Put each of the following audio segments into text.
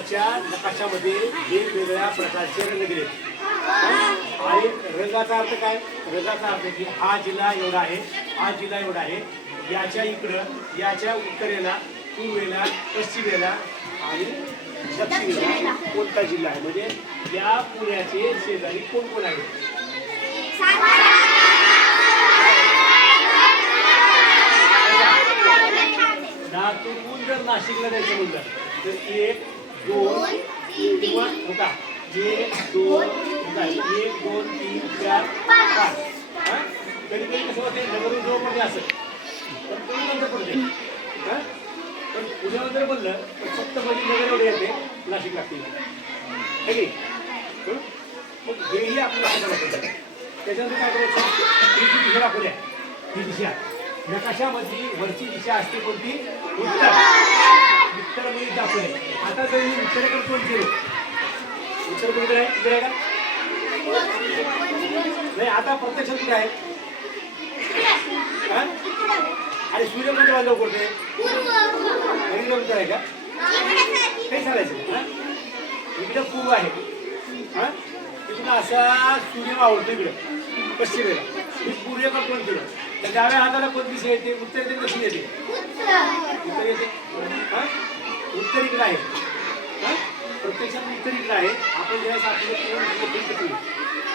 पुण्याच्या नकाशामध्ये वेगवेगळ्या प्रकारचे रंग दिले आणि रंगाचा अर्थ काय? रंगाचा अर्थ की हा जिल्हा एवढा आहे, हा जिल्हा एवढा आहे, याच्या इकडं, याच्या उत्तरेला, पूर्वेला, पश्चिमेला आणि दक्षिणेला कोणता जिल्हा आहे, म्हणजे या पुण्याचे शेजारी कोण कोण आहे? लातूरहून जर नाशिकला जायचं म्हणलं तर 1 2 किंवा होता 1 2 1 2 3 4 5. कधी कधी कसं होते नगरून जवळ पडते असं पण पुणे नंतर पडते. पण पुण्यानंतर बोललं तर फक्त म्हणजे नगर एवढे येते नाशिक लागते मग हेही आपल्याला करायचं. त्याच्यानंतर काय करायचं? ही जी दिशा दाखवल्या ही दिशा नकाशामध्ये वरची दिशा असते कोणती? उत्तर. उत्तर मध्ये दाखवले. आता जर मी उत्तरेकडे कोण केलं उत्तर कुठे आहे? इकडे आहे का? नाही आता प्रत्यक्षात कुठे आहे? आणि सूर्य कोणत्या बाजूला उघडते? उत्तर आहे का? काही सांगायचं इकडे पूर्व आहे तिकडून असा सूर्य मावळतो इकडे पश्चिमेला. मी पूर्वेकडे कोण केलं तर डाव्या हाताला कोणती दिशा येते? उत्तर येते दक्षिण येते? उत्तर येते. उत्तर इकडे आहे प्रत्यक्षात उत्तर इकडे आहे. आपण ज्यावेळेस आपलं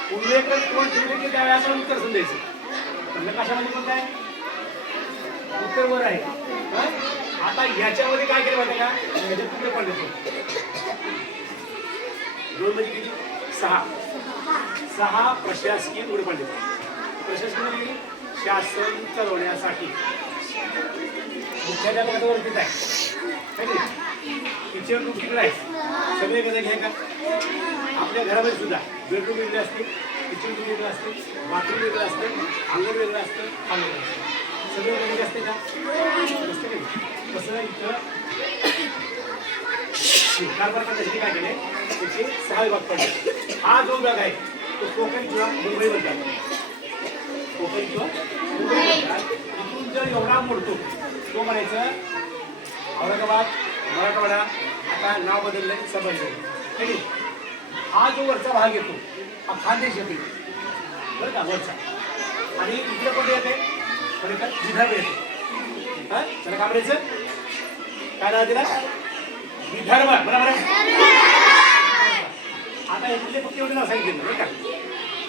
पूर्वेकडे कोण ठेवले की डाव्या हाताला उत्तर समजायचं. नकाशामध्ये कोणतं आहे? उत्तर वर आहे. आता ह्याच्यामध्ये काय केलं माहिती का? ह्याच्यात कुठे पडले दोन म्हणजे किती? 6 प्रशासकीय उघडे पडले. प्रशासकीय म्हणजे शासन चालवण्यासाठी मुख्याध्यापकावरतीच आहे. टीचर रूम तिकडे आहे. सगळे कसं घ्या का? आपल्या घरामध्ये सुद्धा बेडरूम वेगळे असते, किचन रूम वेगळं असते, बाथरूम वेगळं असतं, अंगण वेगळं असतं, खाणं वेगळं असतं. सगळं वेगळे असते का? नसते का? कसं इथं कारभार करण्यासाठी काय केले? त्याचे 6 विभाग पडले. हा जो विभाग आहे तो कोकण किंवा मुंबई म्हणतात. कोकण किंवा मुंबई म्हणतात. इथून जर एवढा मोडतो तो म्हणायचं औरंगाबाद, मराठवाडा. आता नाव बदललंय संभाजीनगर. हा जो वरचा भाग येतो हा खानदेश येतो बरं का वरचा. आणि इकडे कोणते येते? विदर्भ येते. त्याला काय म्हणायचं? काय नाव दिला? विदर्भ. बरोबर. आता इथले फक्त एवढे नाव सांगितले बरं का.